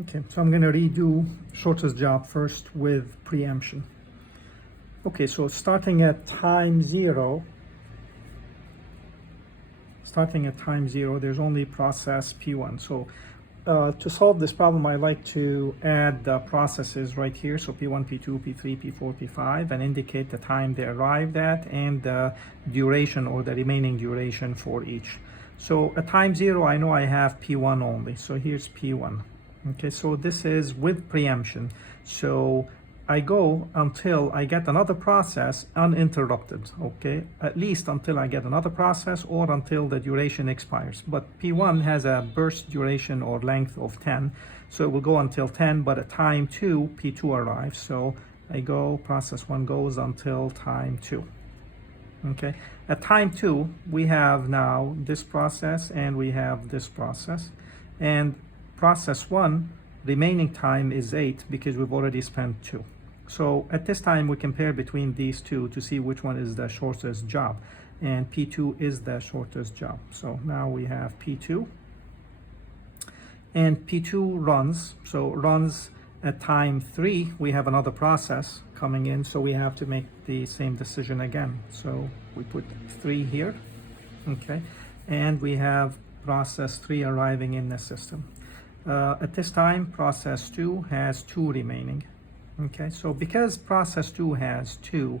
Okay, so I'm going to redo shortest job first with preemption. Okay, so starting at time zero, there's only process P1. So to solve this problem, I like to add the processes right here. So P1, P2, P3, P4, P5, and indicate the time they arrived at and the duration or the remaining duration for each. So at time zero, I know I have P1 only. So here's P1. Okay, so this is with preemption. So I go until I get another process uninterrupted, okay? At least until I get another process or until the duration expires. But P1 has a burst duration or length of 10, so it will go until 10, but at time 2, P2 arrives. So I go, process 1 goes until time 2, okay? At time 2, we have now this process and we have this process. And process 1, remaining time is 8 because we've already spent 2. So at this time, we compare between these two to see which one is the shortest job. And P2 is the shortest job. So now we have P2. And P2 runs. So runs at time 3. We have another process coming in. So we have to make the same decision again. So we put 3 here. Okay. And we have process 3 arriving in the system. At this time, process 2 has 2 remaining. Okay, so because process 2 has 2,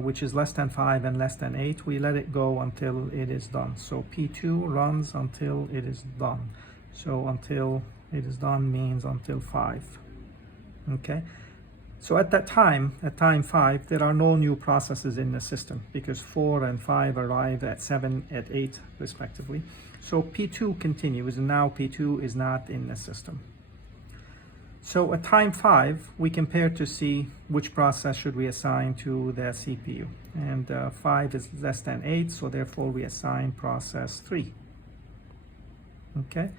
which is less than 5 and less than 8, we let it go until it is done. So P2 runs until it is done. So until it is done means until 5. Okay, so at that time, at time 5, there are no new processes in the system because 4 and 5 arrive at 7, at 8 respectively. So P2 continues, and now P2 is not in the system. So at time 5, we compare to see which process should we assign to the CPU. And 5 is less than 8, so therefore we assign process 3. Okay.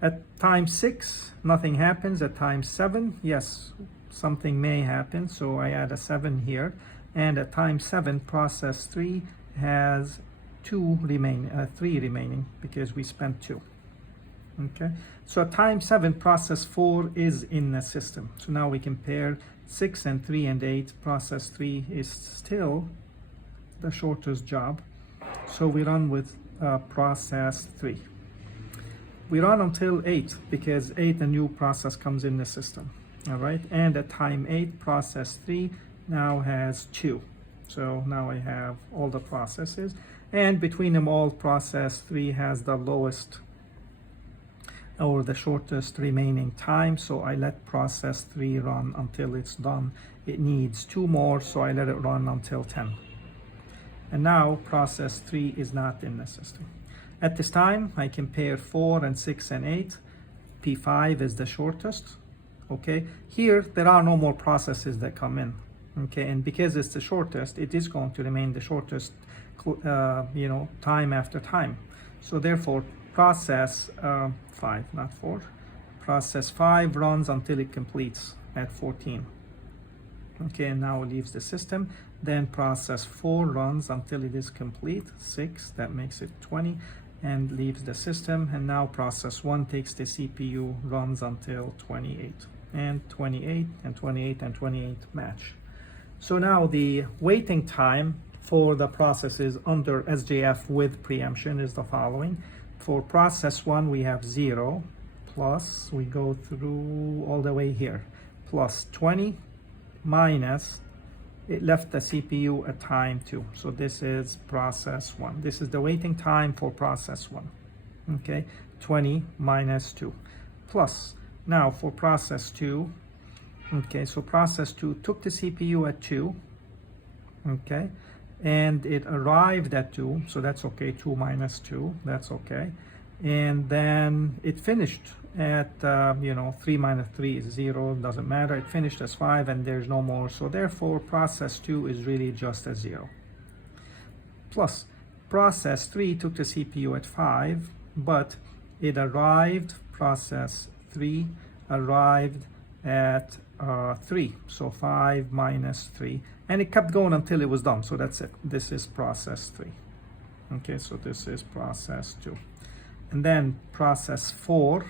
At time 6, nothing happens. At time 7, yes, something may happen, so I add a 7 here. And at time 7, process 3 has 3 remaining because we spent 2. Okay, so at time 7, process 4 is in the system. So now we compare 6 and 3 and 8. Process 3 is still the shortest job. So we run with process 3. We run until 8 because 8, a new process comes in the system. All right, and at time 8, process 3 now has 2. So now I have all the processes. And between them all, process 3 has the lowest or the shortest remaining time, so I let process 3 run until it's done. It needs 2 more, so I let it run until 10. And now process 3 is not in the system. At this time, I compare 4 and 6 and 8. P5 is the shortest. Okay, here there are no more processes that come in. Okay, and because it's the shortest, it is going to remain the shortest, time after time. So therefore, process 5, not 4. Process 5 runs until it completes at 14. Okay, and now it leaves the system. Then process 4 runs until it is complete, 6, that makes it 20, and leaves the system. And now process 1 takes the CPU, runs until 28. And 28 and 28 and 28 match. So now the waiting time for the processes under SJF with preemption is the following. For process 1, we have 0 plus, we go through all the way here, plus 20 minus, it left the CPU at time 2. So this is process 1. This is the waiting time for process 1. Okay, 20 minus 2. Plus, now for process 2, okay, so process 2 took the CPU at 2, okay, and it arrived at 2, so that's okay. 2 minus 2, that's okay. And then it finished at 3 minus 3 is 0, doesn't matter. It finished as 5 and there's no more, so therefore process 2 is really just a 0. Plus process 3 took the CPU at 5, but it arrived, process 3 arrived at 3, so 5 minus 3, and it kept going until it was done. So that's it. This is process 3. Okay, so this is process 2. And then process 4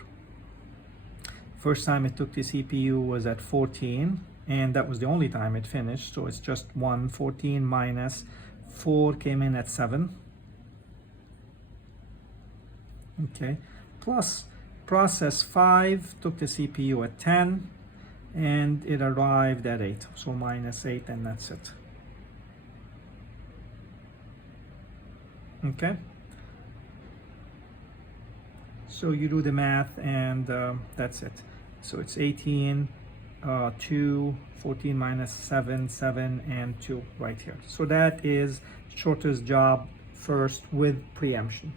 First time it took the CPU was at 14, and that was the only time it finished, so it's just 1. 14 minus 4 came in at 7. Okay, plus process 5 took the CPU at 10, and it arrived at 8, so minus 8, and that's it. Okay, so you do the math, and that's it. So it's 18, 2, 14 minus 7, 7, and 2 right here. So that is shortest job first with preemption.